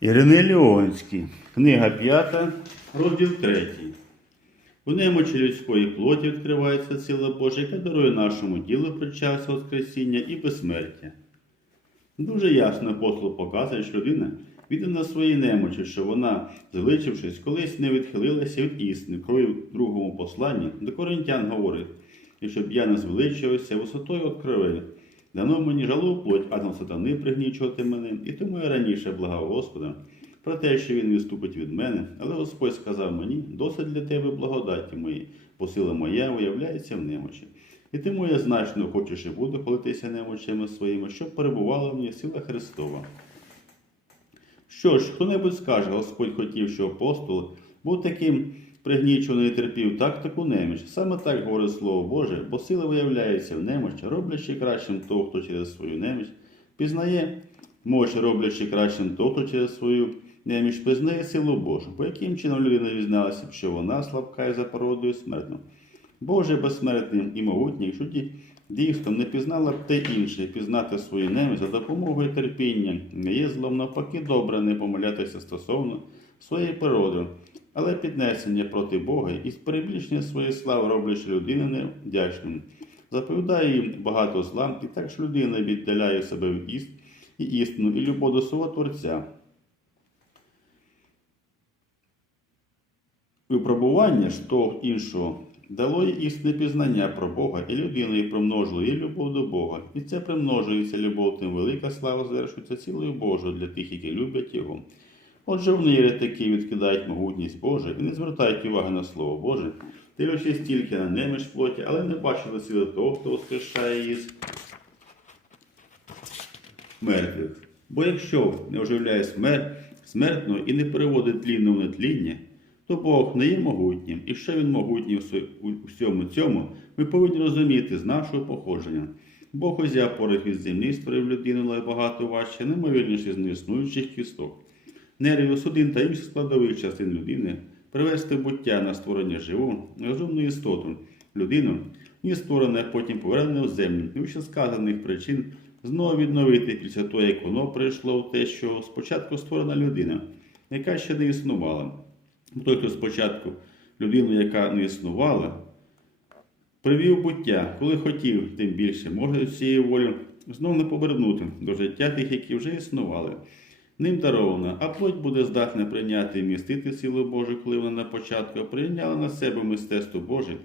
Ірини Леонський, книга 5, розділ 3. У немочі людської плоті відкривається сила Божа, яка дарує нашому тілу причастя Воскресіння і безсмертя. Дуже ясно апостол показує, що людина віддана своїй немочі, що вона, залишившись, колись не відхилилася від істини, коли в другому посланні до коринтян говорить, і щоб я не звеличувався висотою откровення, дано мені жалу плоть, а на сатани пригнічувати мене, і тому я раніше благав Господа про те, що він відступить від мене, але Господь сказав мені, досить для тебе благодаті мої, бо сила моя виявляється в немочі. І тому я значно хочеш і буду хвалитися немочами своїми, щоб перебувала в мені сила Христова. Що ж, хто-небудь скаже, Господь хотів, що апостол був таким пригнічений терпів так таку неміч. Саме так говорить Слово Боже, бо сила виявляється в немочі, роблячи кращим того, хто через свою неміч пізнає мощь, роблячи кращим того, хто через свою неміч пізнає силу Божу. По яким чином людина дізналася, б, що вона слабка і за породою смертна? Боже безсмертний і могутній, що ті дійсно не пізнала б те інше, пізнати свою немість за допомогою терпіння, не є злом навпаки добре не помилятися стосовно своєї природи, але піднесення проти Бога і перебільшення своєї слави роблячи людину невдячним. Заповідає їм багато зла, і так ж людина віддаляє себе від іст і істину, і любов до свого Творця. Випробування ж того іншого дало їй істинне пізнання про Бога, і людина і примножило її любов до Бога. І це примножується любов, тим велика слава звершується цілою Божою для тих, які люблять Його. Отже, вони єретики відкидають могутність Божу і не звертають уваги на Слово Боже, дивлячись тільки на неміж плоті, але не бачили сили того, хто воскрешає її з мертвих. Бо якщо не оживляє смерть, смертного і не переводить тлінно в нетління, то Бог не є могутнім, і що він могутній у всьому цьому, ми повинні розуміти з нашого походження. Бог узяв порох із землі, створив людину, але важче, неймовірніше з неіснуючих кісток. Нервів, судин та інших складових частин людини привести буття на створення живу, розумну істоту, людину, і створене, потім повернене в землю, і вище сказаних причин знову відновити після того, як воно прийшло в те, що спочатку створена людина, яка ще не існувала. Той, хто спочатку людину, яка не існувала, привів буття, коли хотів, тим більше, може цією волі знов не повернути до життя тих, які вже існували. Ним даровано, а плоть буде здатна прийняти і містити силу Божу, коли вона на початку прийняла на себе мистецтво Боже.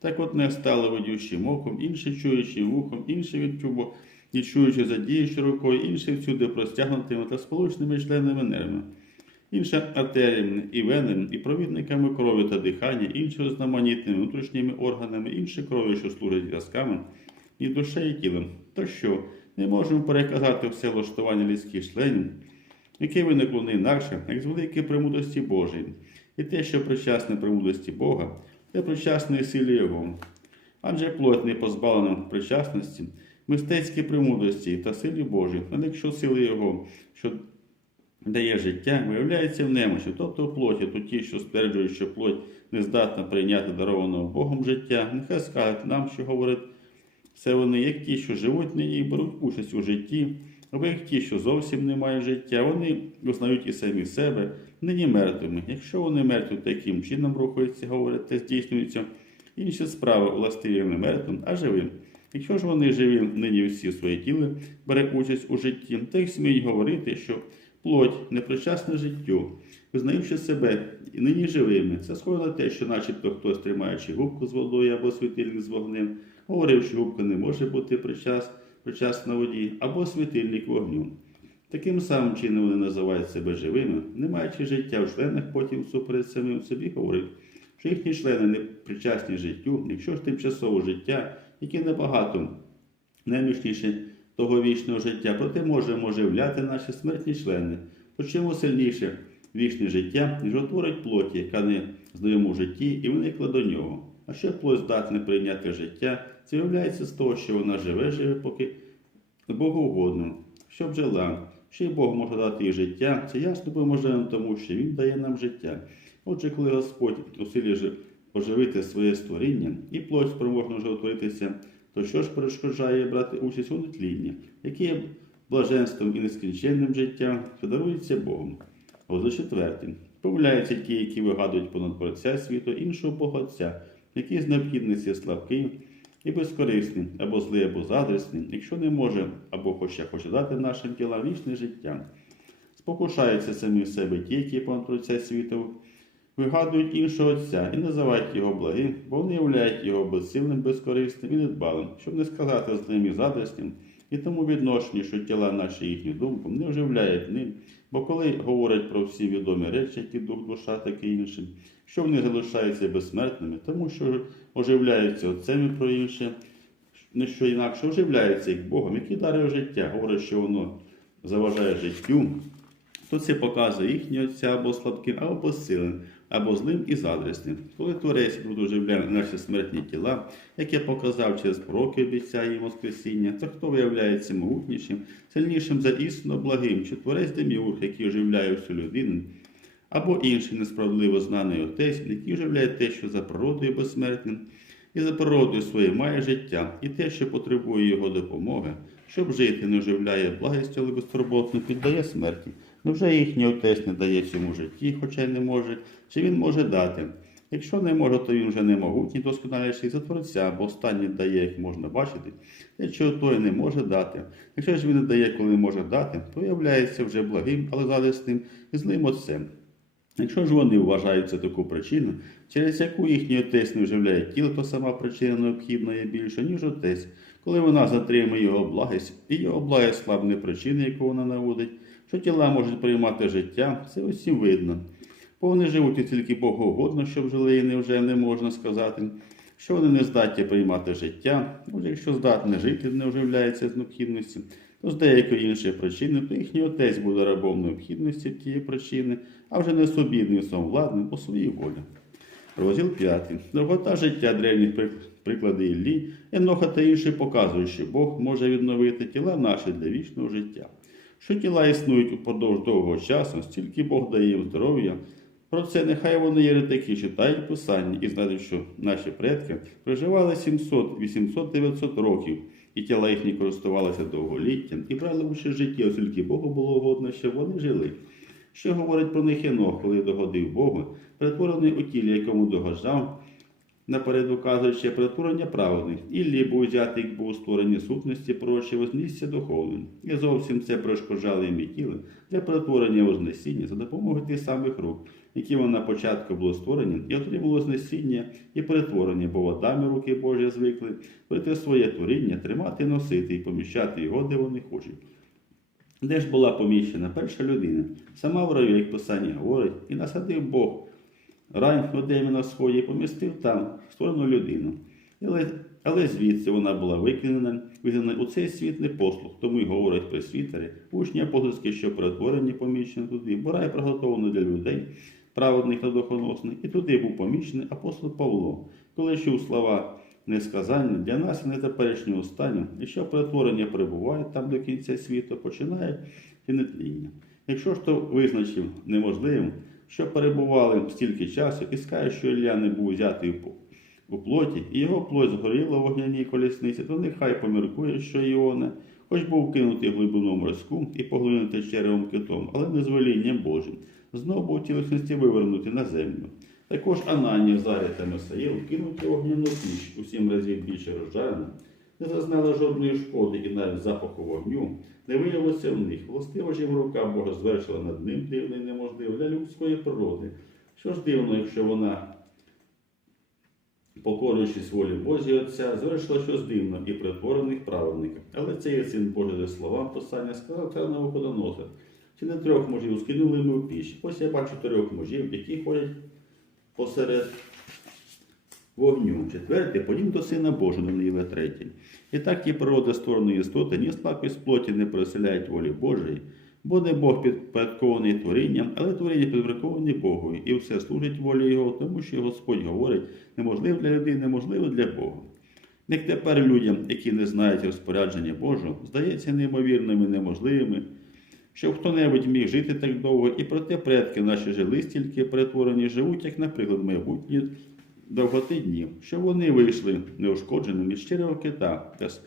Так от не стало видючим оком, інше чуючим вухом, інше відчубо і чуючи задіючи рукою, інше всюди простягнутими та сполучними членами нервами інше артеріями і венами, і провідниками крові та дихання, інші різноманітними внутрішніми органами, інші крові, що служать зв'язками, і душею і тілом. То що, не можемо переказати все влаштування людських членів, яке виникло не інакше, як з великої премудрості Божої, і те, що причасне премудрості Бога, те причасної силі Його. Адже плоть не позбавлена причасності, мистецькій премудрості та силі Божій, але якщо сили Його, що дає життя, виявляється в немощі, тобто в плоті, то ті, що стверджують, що плоть не здатна прийняти дарованого Богом життя, нехай скажуть нам, що говорить. Все вони, як ті, що живуть нині і беруть участь у житті, або як ті, що зовсім не мають життя, вони визнають і самі себе нині мертвими. Якщо вони мертві таким чином рухаються, говорять, та здійснюються інші справи властиві не мертвим, а живим. Якщо ж вони живі нині всі своє тіло бере участь у житті, то їх сміють говорити, що плоть непричасна життю, визнаючи себе і нині живими. Це схоже на те, що начебто хтось, тримаючи губку з водою або світильник з вогнем, говорив, що губка не може бути причас, причасна воді, або світильник вогню. Таким самим чином вони називають себе живими, не маючи життя в членах, потім суперед самим собі говорить, що їхні члени не причасні життю, якщо ж тимчасове життя, яке набагато немічніше того вічного життя, проте може оживляти наші смертні члени. То чому сильніше вічне життя, ніж отворить плоті, яка не знайома в житті, і виникла до нього. А що плоть здатна прийняти життя, це виявляється з того, що вона живе, живе, поки Богу угодно, щоб жила. Що й Бог може дати їй життя, це ясно поможемо тому, що Він дає нам життя. Отже, коли Господь усилює жи- оживити своє створіння, і плоть спроможна утворитися, то що ж перешкоджає брати участь у нетлінні, яке є блаженством і нескінченним життям, що дарується Богом. Розділ 4. Помиляються ті, які вигадують понад Творця світу іншого Бога Отця, який з необхідності слабкий і безкорисний, або злий, або задресний, якщо не може або хоча хоче дати нашим тілам вічне життя. Спокушаються самі в себе ті, які понад це світу, вигадують іншого Отця і називають його благим, бо вони являють його безсильним, безкорисним і недбалим, щоб не сказати злим і задресним, і тому відношенні, що тіла наші їхню думку не оживляють ним, бо коли говорять про всі відомі речі, які дух, душа, так і інші, що вони залишаються безсмертними, тому що оживляються отцем і про інше, не що інакше оживляються як Богом, який дарує життя, говорить, що воно заважає життю, то це показує їхнє отця або слабким, або посилим, або злим і задресним. Коли Творець буде оживляє наші смертні тіла, як я показав через пророки обіцяє їм Воскресіння, то хто виявляється могутнішим, сильнішим за істинно благим, чи творець Деміург, який оживляє всю людину, або інший несправедливо знаний отець, який оживляє те, що за природою безсмертним, і за природою своєю має життя, і те, що потребує його допомоги, щоб жити, не оживляє благістю, але безтурботно піддає смерті. Невже їхній отець не дає цьому житті, хоча й не може, чи він може дати? Якщо не може, то він вже не могутній, досконаліший за творця, бо останній дає, як можна бачити, якщо той не може дати. Якщо ж він не дає, коли може дати, то виявляється вже благим, але задесним і злим отцем. Якщо ж вони вважають це таку причину, через яку їхній отець не вживляє тіло, то сама причина необхідна є більше, ніж отець, коли вона затримує його благість, і його благість слабне причини, яку вона наводить, що тіла можуть приймати життя, це усім видно. Бо вони живуть і тільки Богу угодно, щоб жили, і невже не можна сказати, що вони не здатні приймати життя, може, якщо здатне жити, не оживляється з необхідності, то з деякої іншої причини, то їхній отець буде рабом необхідності тієї причини, а вже не собі, не самовладним по своїй волі. Розділ 5. Довгота життя древніх при- приклади Іллі, Еноха та інші показують, що Бог може відновити тіла наші для вічного життя. Що тіла існують упродовж довгого часу, стільки Бог дає їм здоров'я. Про це нехай вони єретики читають писання і знають, що наші предки проживали 700, 800, 900 років, і тіла їхні користувалися довголіттям і брали участь в житті, оскільки Богу було угодно, щоб вони жили. Що говорить про них Енох, коли догодив Богу, перетворений у тілі, якому догоджав, наперед указуючи перетворення праведних, Іллі був взятий, як був створені сутності прочі, вознісся духовним. І зовсім це перешкоджало їм і для перетворення Вознесіння за допомогою тих самих рук, які вони на початку були створені, і отримало знесіння і перетворення, бо водами руки Божі звикли прийти своє творіння, тримати, носити і поміщати його, де вони хочуть. Де ж була поміщена перша людина, сама в раю, як писання говорить, і насадив Бог рай в на сході помістив там створену людину. Але, але звідси вона була викинена, вигнана у цей світ не послух, тому й говорять пресвітери, учні апостольські, що перетворені поміщені туди, бо рай приготовлений для людей, праведних та духоносних, і туди був поміщений апостол Павло, коли чув слова несказання для нас і нетеперішнього стану, і що перетворення перебуває там до кінця світу, починає і нетління. Якщо ж то визначив неможливим, що перебували стільки часу, і скаже, що Ілля не був взятий у плоті, і його плоть згоріла в вогняній колісниці, то нехай поміркує, що Іона, хоч був кинутий глибину морську і поглинутий черевом китом, але не з Божим, знову був тілесності вивернути на землю. Також Ананія, Заря та Месаїл кинуті в вогняну піч, у сім разів більше розжарена, не зазнали жодної шкоди і навіть запаху вогню не виявилося в них. Властиво ж рука Бога звершила над ним дивне і неможливе для людської природи. Що ж дивно, якщо вона, покорюючись волі Божій Отця, звершила щось дивно і притворених праведників. Але це є син Божий за словам писання, сказав цар Навуходоносор. Чи не трьох мужів скинули ми в піч? Ось я бачу трьох мужів, які ходять посеред вогню. Четвертий, подібно до сина Божого, Даниїла третій. І так ті природи створеної істоти, ні слабкість плоті не переселяють волі Божої, бо не Бог підпорядкований творінням, але творіння підпорядковане Богу, і все служить волі Його, тому що Господь говорить, неможливо для людини, неможливо для Бога. Як тепер людям, які не знають розпорядження Божого, здається неймовірними, неможливими, щоб хто-небудь міг жити так довго, і проте предки наші жили стільки перетворені, живуть, як, наприклад, майбутні довготи днів, що вони вийшли неушкодженими з щирого кита та, с-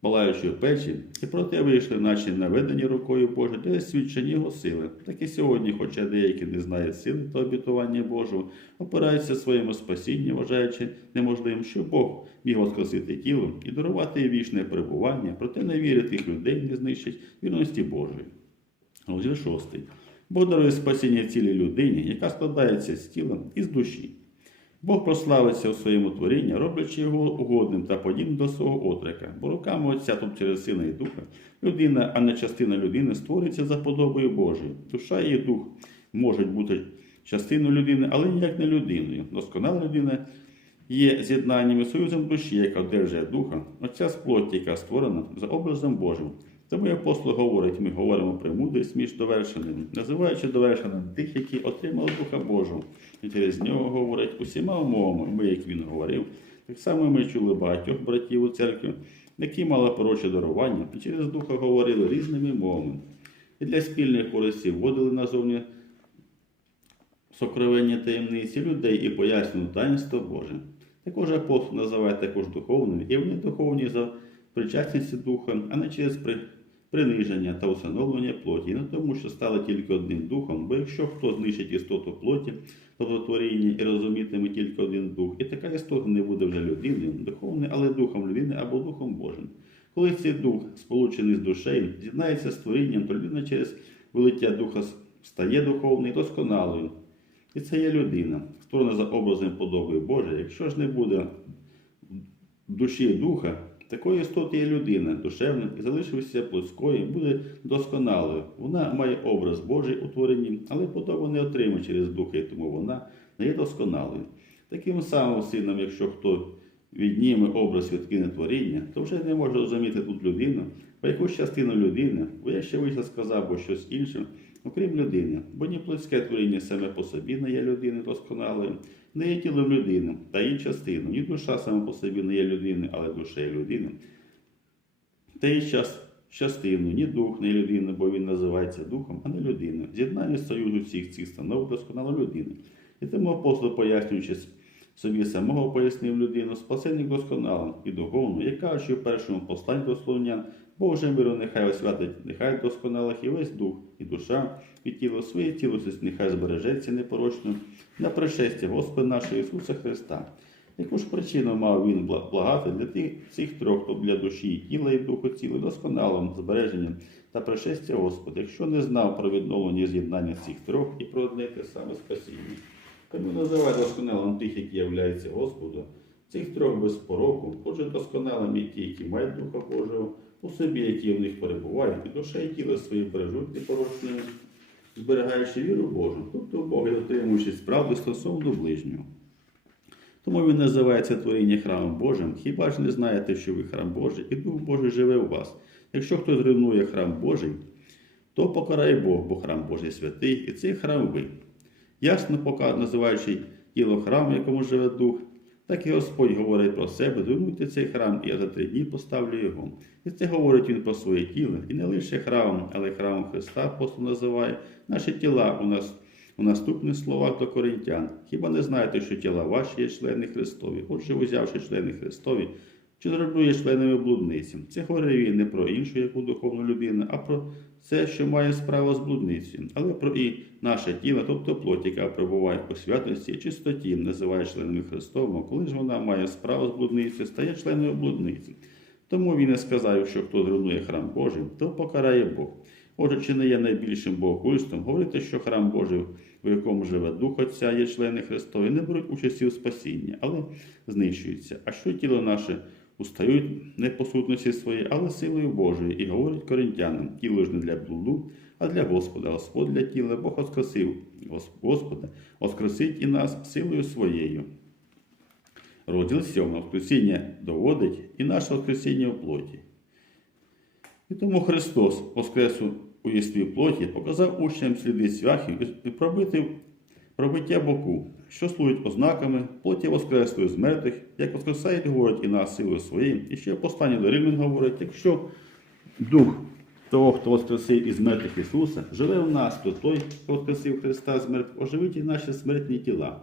палаючої печі, і проте вийшли, наче наведені рукою Божою, для свідчення його сили. Так і сьогодні, хоча деякі не знають сили та обітування Божого, опираються своєму спасінню, вважаючи неможливим, що Бог міг воскресити тіло і дарувати вічне перебування, проте не віри тих людей не знищить вірності Божої. Розділ 6. Бог дарує спасіння цілій людині, яка складається з тіла і з душі. Бог прославиться у своєму творінні, роблячи його угодним та подібним до свого отрика, бо руками Отця, тобто через Сина і Духа, людина, а не частина людини, створюється за подобою Божою. Душа і дух можуть бути частиною людини, але ніяк не людиною. Досконала людина є з'єднанням і союзом душі, яка одержує духа, Отця з плоті, яка створена за образом Божим. Тому апостол говорить, ми говоримо про мудрість між довершеними, називаючи довершеним тих, які отримали Духа Божого, і через нього говорять усіма мовами, ми, як він говорив. Так само ми чули багатьох братів у церкві, які мали пороче дарування, і через Духа говорили різними мовами. І для спільних користі вводили назовні сокровення таємниці людей і пояснювали таїнство Боже. Також апостол називає також духовними, і вони духовні за причасність духа, а не через при- приниження та усиновлення плоті, не тому, що стали тільки одним духом, бо якщо хто знищить істоту плоті, тобто творіння і розумітиме тільки один дух, і така істота не буде вже людиною, духовною, але духом людини або духом Божим. Коли цей дух, сполучений з душею, з'єднається з творінням, то людина через вилиття духа стає духовною досконалою. І це є людина, створена за образом подобою Божої. Якщо ж не буде душі духа, такої істоти є людина, душевна, і залишився плоскою, буде досконалою. Вона має образ Божий у творенні, але подобу не отримує через духа, і тому вона не є досконалою. Таким самим сином, якщо хто відніме образ відкине творіння, то вже не може розуміти тут людину, бо якусь частину людини, бо я ще вийшов сказав, бо щось інше, окрім людини, бо ні плотське творіння саме по собі не є людиною досконалою, не є тілом людини та її частину, ні душа сама по собі не є людиною, але душа є людини. Та є час, частину, ні дух, не є людина, бо він називається духом, а не людиною. З'єднання союзу всіх цих станов досконало людини. І тому апостол, пояснюючи собі самого, пояснив людину, спасенник досконалим і духовно, як кажучи в першому посланні до Слов'ян, Боже миру нехай освятить, нехай досконалих і весь дух, і душа, і тіло своє тіло, нехай збережеться непорочно на пришестя Господа нашого Ісуса Христа. Яку ж причину мав він благати для тих цих трьох, то для душі, тіла і духу ціло, досконалим збереженням та пришестя Господа, якщо не знав про відновлення з'єднання цих трьох і про одне те саме спасіння. Тому називає досконалим тих, які являються Господу, цих трьох без пороку, отже, досконалим і ті, які мають Духа Божого, у собі, які в них перебувають, і душа і тіло свої бережуть непорочними, зберігаючи віру Божу, тобто Бога дотримуючись правди стосовно ближнього. Тому він називається творіння храмом Божим. Хіба ж не знаєте, що ви храм Божий, і Дух Божий живе у вас? Якщо хтось зруйнує храм Божий, то покарає Бог, бо храм Божий святий, і цей храм ви. Ясно пока називаючи тіло храму, якому живе дух, так і Господь говорить про себе, зруйнуйте цей храм, і я за три дні поставлю його. І це говорить він про своє тіло, і не лише храмом, але й храмом Христа апостол називає наші тіла у нас у наступних словах до коринтян. Хіба не знаєте, що тіла ваші є члени Христові? Отже, узявши члени Христові, чи зроблю членами блудниці? Це говорить він не про іншу яку духовну людину, а про це, що має справу з блудницею, але про і наше тіло, тобто плоть, яка перебуває у святості і чистоті, називає членами Христовими, коли ж вона має справу з блудницею, стає членою блудниці. Тому він і сказав, що хто зруйнує храм Божий, то покарає Бог. Отже, чи не є найбільшим богохульством говорити, що храм Божий, у якому живе Дух Отця, є члени Христові, не беруть участі у спасінні, але знищуються. А що тіло наше устають не по сутності своєї, але силою Божою, і говорять коринтянам, тіло ж не для блуду, а для Господа. Господь для тіла, Бог воскресив Господа, воскресить і нас силою своєю. Розділ 7. Воскресіння доводить і наше воскресіння в плоті. І тому Христос, воскрес у єстві плоті, показав учням сліди свяхів і пробити, пробиття боку, що служить ознаками плоті воскреслої з мертвих, як воскресають, говорить і нас силою своєю. І ще в до Римлян говорить, якщо дух того, хто воскресив із мертвих Ісуса, живе в нас, то той, хто воскресив Христа з мертвих, оживить і наші смертні тіла.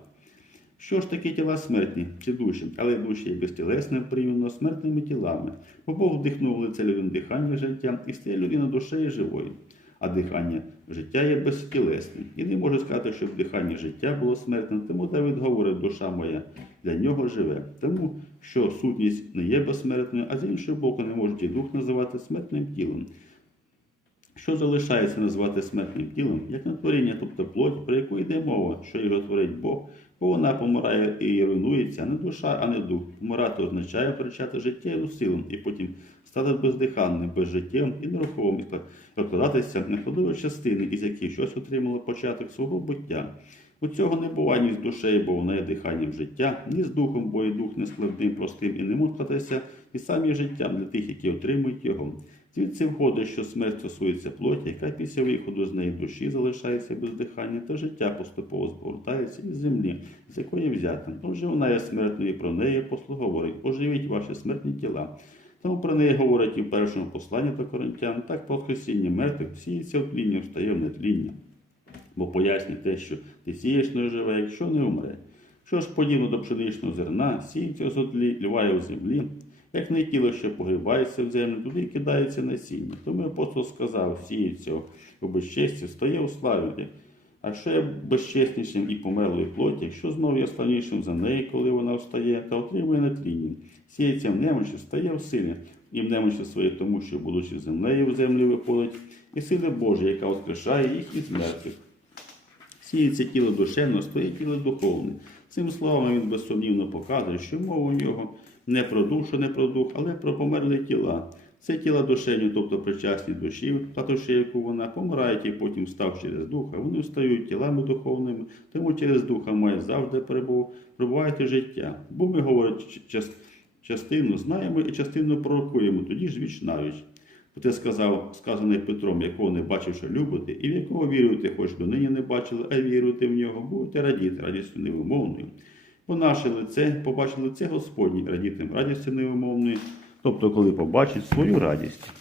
Що ж таке тіла смертні чи душі, але душі є безтілесним порівняно з смертними тілами, бо Бог вдихнув лице людини дихання життя і стає людина душею живою. А дихання життя є безтілесним. І не можу сказати, щоб дихання життя було смертним, тому Давид говорить, душа моя для нього живе. Тому що сутність не є безсмертною, а з іншого боку, не можуть і дух називати смертним тілом. Що залишається назвати смертним тілом, як на творіння, тобто плоть, про яку йде мова, що його творить Бог, бо вона помирає і руйнується, не душа, а не дух. Помирати означає втрачати життєву силу і потім стати бездиханним, безжиттєвим і нерухомим, і розкладатися на ходові частини, із яких щось отримало початок свого буття. У цього не буває ні з душею, бо вона є диханням життя, ні з духом, бо і дух не складним, простим і не може і сам є життям для тих, які отримують його. Звідси входить, що смерть стосується плоті, яка після виходу з неї душі залишається без дихання, та життя поступово повертається із землі, з якої взята. Отже, вона є смертною, і про неї апостол говорить, оживіть ваші смертні тіла. Тому про неї говорять і в першому посланні до коринтян, так по мертвих сіється в тління, встає в нетління. Бо пояснює те, що ти сієш не живе, якщо не умре. Що ж подібно до пшеничного зерна, сіється зотлі, ліває в землі, як не тіло, що погибається в землю, туди кидається насіння. Тому апостол сказав, сіється у безчесті, стає у славі. А що є безчеснішим і померлої плоті, якщо знову є славнішим за неї, коли вона встає, та отримує нетління. Сіється в немочі, стає в силі, і в немочі своє, тому що, будучи землею в землі виходить, і сили Божа, яка воскрешає їх із мертвих. Сіється тіло душевне, стоїть тіло духовне. Цим словом він безсумнівно показує, що мова у нього не про душу, не про дух, але про померлі тіла. Це тіла душевні, тобто причасні душі, та душе, яку вона помирають і потім став через духа, вони встають тілами духовними, тому через духа має завжди перебув, пробуваєте життя. Бо ми говорить, частину знаємо і частину пророкуємо, тоді ж віч навіч. Те сказав, сказане Петром, якого не бачив, що любите, і в якого віруєте, хоч донині не бачили, а віруєте в нього, будете радіти радістю невимовною. Бо наше лице побачить лице Господнє, радітим радістю невимовною, тобто, коли побачить свою радість.